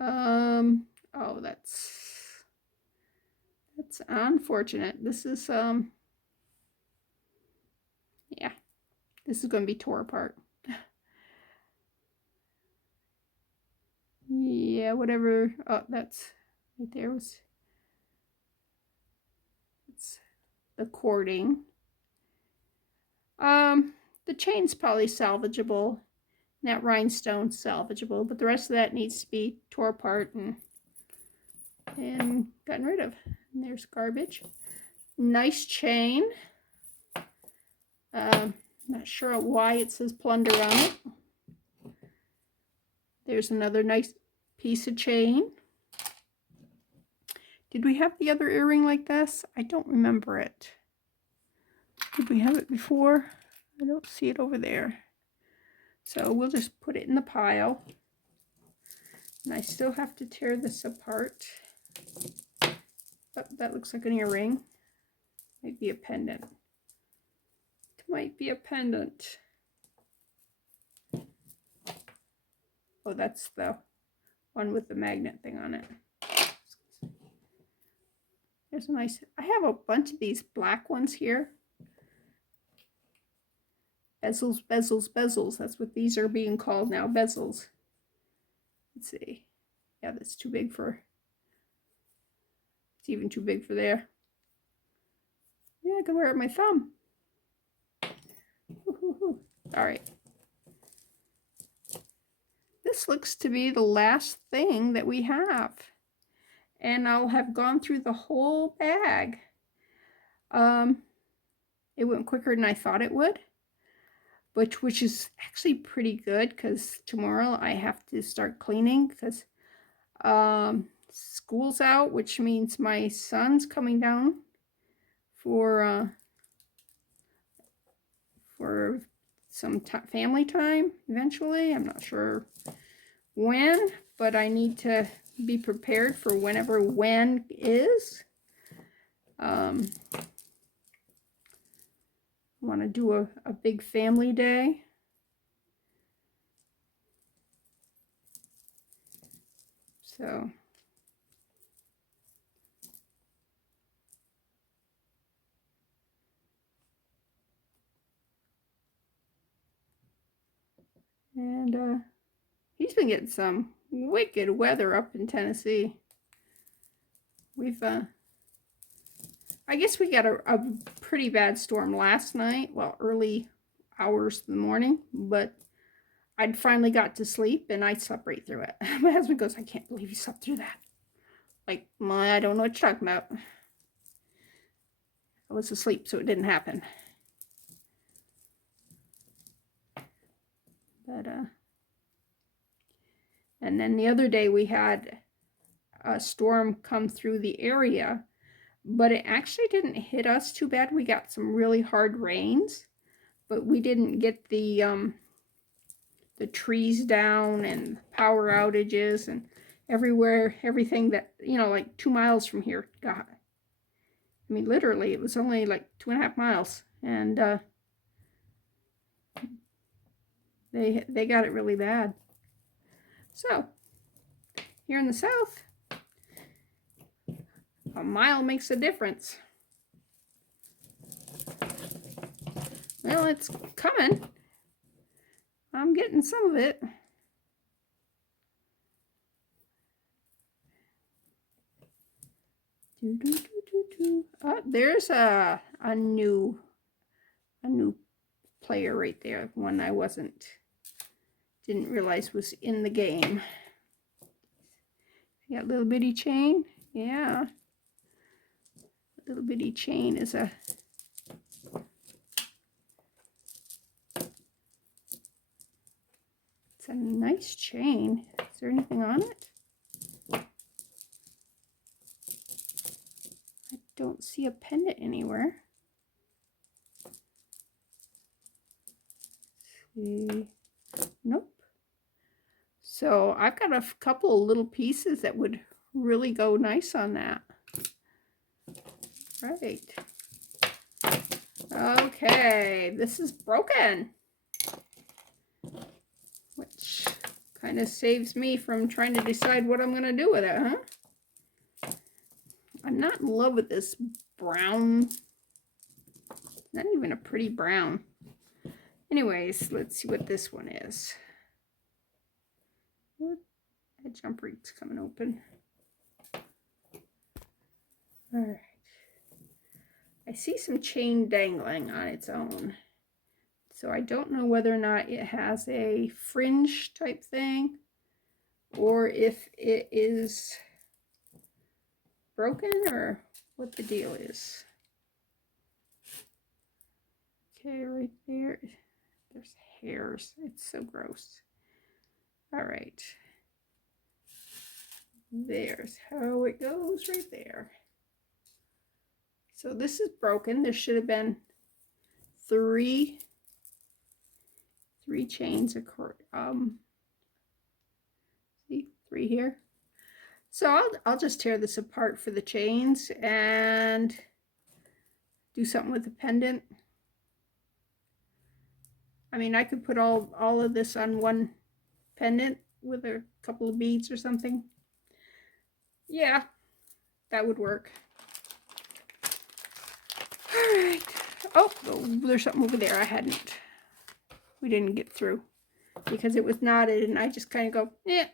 Oh, that's unfortunate. This is, yeah, this is going to be tore apart. Yeah, whatever. Oh, that's right there was, it's the cording. The chain's probably salvageable. That rhinestone's salvageable, but the rest of that needs to be tore apart and gotten rid of. And there's garbage. Nice chain. Not sure why it says plunder on it. There's another nice piece of chain. Did we have the other earring like this? I don't remember it. Did we have it before? I don't see it over there. So we'll just put it in the pile. And I still have to tear this apart. Oh, that looks like an earring. Might be a pendant. It might be a pendant. Oh, that's the one with the magnet thing on it. There's a nice, I have a bunch of these black ones here. Bezels, bezels, bezels. That's what these are being called now, bezels. Let's see. Yeah, that's too big for, it's even too big for there. Yeah, I can wear it on my thumb. All right. This looks to be the last thing that we have. And I'll have gone through the whole bag. It went quicker than I thought it would. Which is actually pretty good because tomorrow I have to start cleaning because school's out, which means my son's coming down for some family time eventually. I'm not sure when, but I need to be prepared for whenever when is. I want to do a big family day. So and he's been getting some wicked weather up in Tennessee. We've I guess we got a pretty bad storm last night, well, early hours of the morning, but I'd finally got to sleep and I slept right through it. My husband goes, I can't believe you slept through that. Like, I don't know what you're talking about. I was asleep, so it didn't happen. But, and then the other day we had a storm come through the area, but it actually didn't hit us too bad. We got some really hard rains, but we didn't get the trees down and power outages and everywhere, everything that, you know, like 2 miles from here got. I mean, literally, it was only like 2.5 miles, and they got it really bad. So here in the south, a mile makes a difference. Well, it's coming. I'm getting some of it. There's a new player right there. One I didn't realize was in the game. Got little bitty chain. Yeah. Little bitty chain is a it's a nice chain. Is there anything on it? I don't see a pendant anywhere. See. Nope. So I've got a couple of little pieces that would really go nice on that. Right. Okay, this is broken, which Kind of saves me from trying to decide what I'm going to do with it, huh? I'm not in love with this brown. Not even a pretty brown. Anyways, let's see what this one is. That jump rig's coming open. All right. I see some chain dangling on its own. So I don't know whether or not it has a fringe type thing or if it is broken or what the deal is. Okay, right there, there's hairs. It's so gross. All right. There's how it goes right there. So this is broken. There should have been three chains of see, 3 here. So I'll just tear this apart for the chains and do something with the pendant. I mean, I could put all of this on one pendant with a couple of beads or something. Yeah, that would work. All right. Oh, there's something over there we didn't get through because it was knotted and I just kind of go, yeah.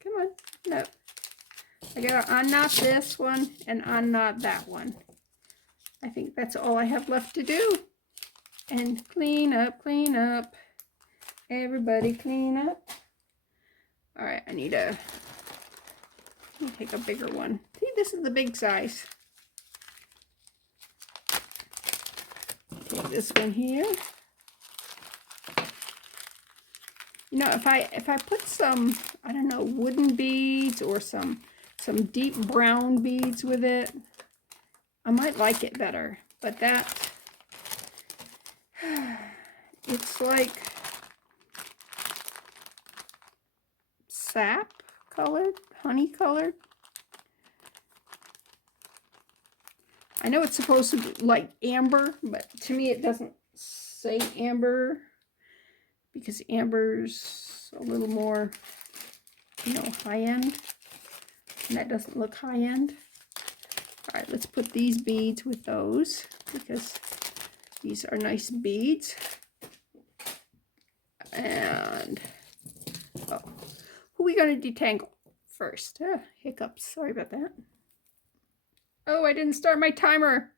Come on, no. I gotta unknot this one and unknot that one. I think that's all I have left to do. And clean up, clean up. Everybody clean up. All right, I need to take a bigger one. See, this is the big size. Take this one here. You know, if I put some, I don't know, wooden beads or some deep brown beads with it, I might like it better. But that, it's like sap colored, honey colored. I know it's supposed to be like amber, but to me it doesn't say amber because amber's a little more, you know, high end. And that doesn't look high end. All right, let's put these beads with those because these are nice beads. And, oh, who are we going to detangle first? Hiccups, sorry about that. Oh, I didn't start my timer.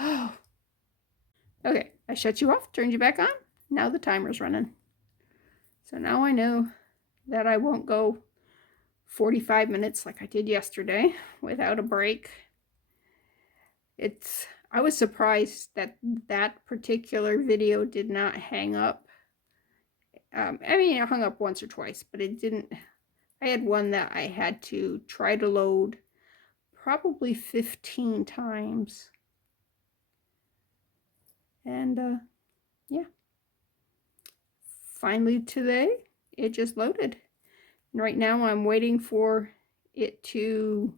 Oh. Okay, I shut you off, turned you back on. Now the timer's running. So now I know that I won't go 45 minutes like I did yesterday without a break. I was surprised that that particular video did not hang up. I mean, it hung up once or twice, but it didn't. I had one that I had to try to load probably 15 times. And yeah, finally today it just loaded. And right now I'm waiting for it to,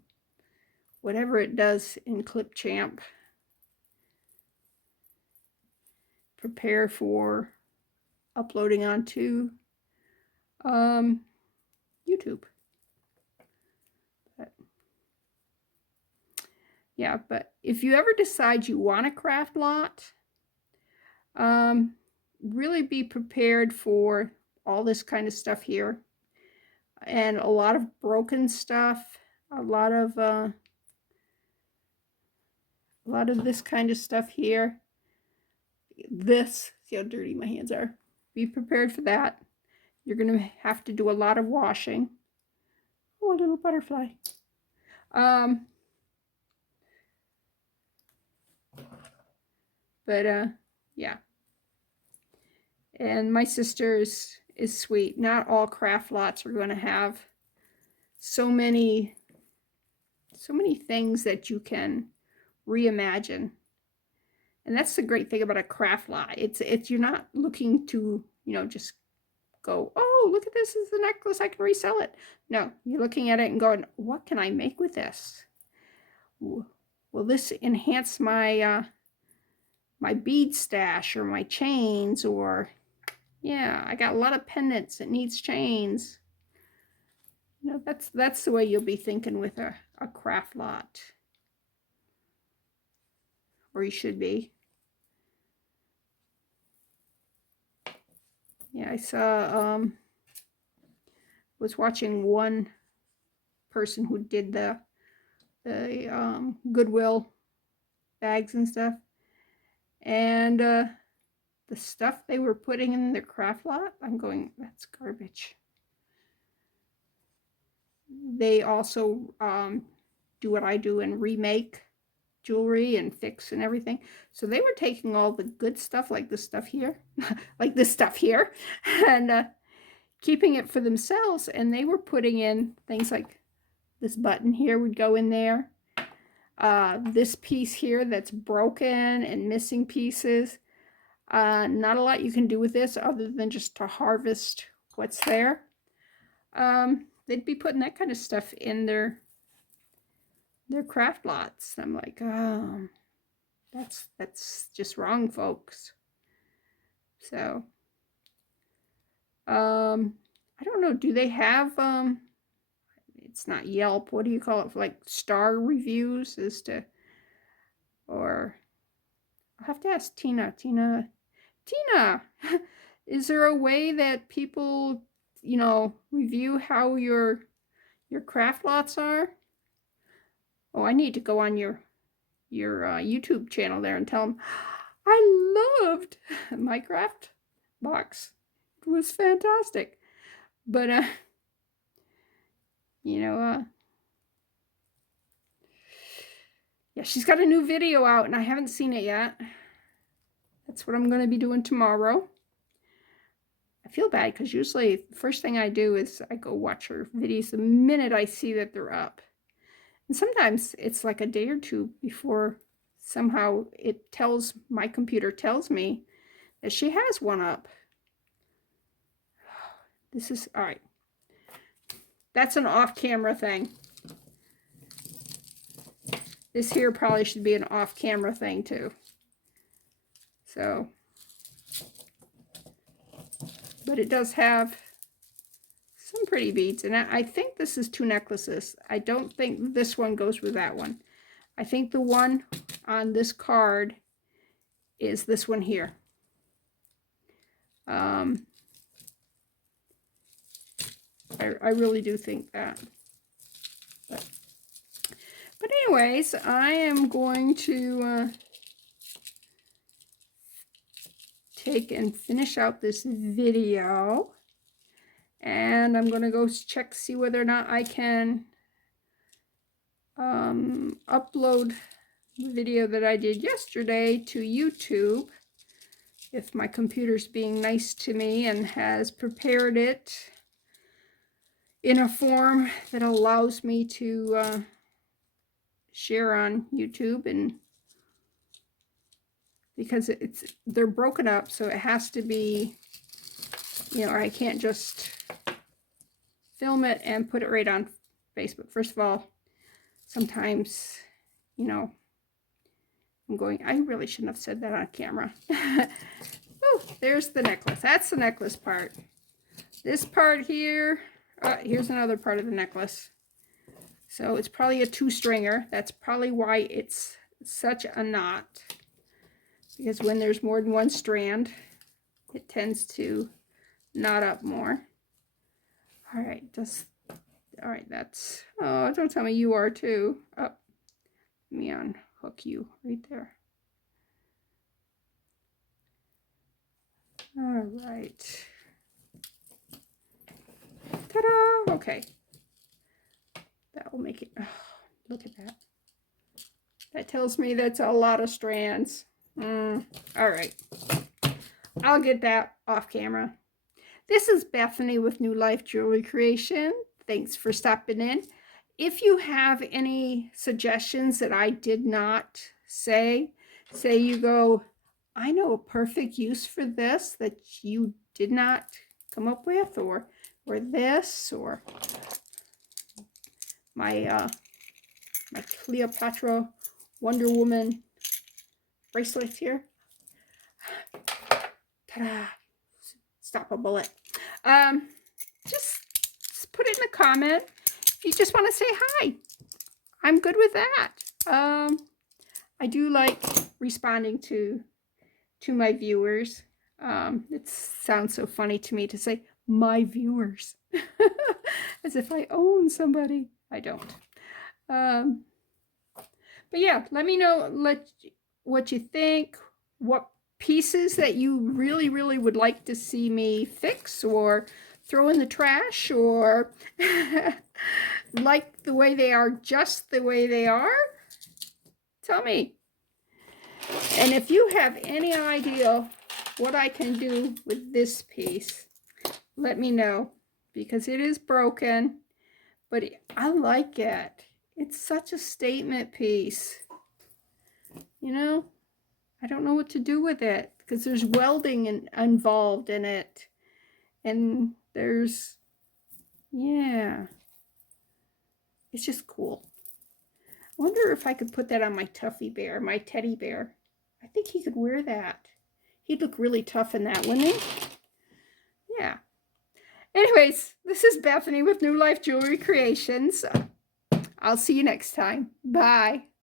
whatever it does in Clipchamp, prepare for uploading onto YouTube. But yeah, but if you ever decide you want a craft lot, really be prepared for all this kind of stuff here. And a lot of broken stuff, a lot of this kind of stuff here. This, see how dirty my hands are. Be prepared for that. You're going to have to do a lot of washing. Oh, a little butterfly. But yeah. And my sister's is sweet. Not all craft lots are going to have so many things that you can reimagine. And that's the great thing about a craft lot. It's you're not looking to, you know, just go, oh, look at this is the necklace, I can resell it. No, you're looking at it and going, what can I make with this? Will this enhance my my bead stash or my chains, or yeah, I got a lot of pendants that needs chains. You know, that's the way you'll be thinking with a craft lot. Or you should be. Yeah, I saw, was watching one person who did the Goodwill bags and stuff. And the stuff they were putting in their craft lot, I'm going, that's garbage. They also do what I do and remake jewelry and fix and everything. So they were taking all the good stuff, like this stuff here, like this stuff here, and keeping it for themselves. And they were putting in things like this button here would go in there. This piece here that's broken and missing pieces. Not a lot you can do with this other than just to harvest what's there. They'd be putting that kind of stuff in their craft lots. I'm like, oh, that's just wrong, folks. So, I don't know. Do they have it's not Yelp. What do you call it? Like star reviews as to, or I'll have to ask Tina. Tina, is there a way that people, you know, review how your craft lots are? Oh, I need to go on your YouTube channel there and tell them I loved my craft box. It was fantastic. But you know, yeah, she's got a new video out and I haven't seen it yet. That's what I'm going to be doing tomorrow. I feel bad because usually the first thing I do is I go watch her videos the minute I see that they're up. And sometimes it's like a day or two before somehow it tells, my computer tells me that she has one up. This is, all right. That's an off-camera thing. This here probably should be an off-camera thing too. So, but it does have some pretty beads. And I think this is 2 necklaces. I don't think this one goes with that one. I think the one on this card is this one here. I really do think that. But anyways, I am going to take and finish out this video. And I'm going to go check, see whether or not I can upload the video that I did yesterday to YouTube. If my computer's being nice to me and has prepared it in a form that allows me to share on YouTube, and because they're broken up, so it has to be, you know, I can't just film it and put it right on Facebook. First of all, sometimes, you know, I'm going, I really shouldn't have said that on camera. Oh, there's the necklace. That's the necklace part. This part here, here's another part of the necklace. So it's probably a 2-stringer. That's probably why it's such a knot. Because when there's more than one strand, it tends to knot up more. All right, all right, that's, oh, don't tell me you are too. Oh, let me unhook you right there. All right. Ta-da! Okay. That will make it, oh, look at that. That tells me that's a lot of strands. All right. I'll get that off camera. This is Bethany with New Life Jewelry Creation. Thanks for stopping in. If you have any suggestions that I did not say you go, I know a perfect use for this that you did not come up with, or this, or my my Cleopatra Wonder Woman bracelets here. Ta-da! Stop a bullet. Just put it in the comment. If you just want to say hi, I'm good with that. I do like responding to my viewers. It sounds so funny to me to say my viewers, as if I own somebody. I don't. But yeah, let me know what you think, what pieces that you really, really would like to see me fix or throw in the trash, or like the way they are, just the way they are. Tell me. And if you have any idea what I can do with this piece, let me know, because it is broken, but I like it. It's such a statement piece. You know, I don't know what to do with it because there's welding involved in it. And there's, yeah, it's just cool. I wonder if I could put that on my Tuffy bear, my teddy bear. I think he could wear that. He'd look really tough in that, wouldn't he? Yeah. Anyways, this is Bethany with New Life Jewelry Creations. I'll see you next time. Bye.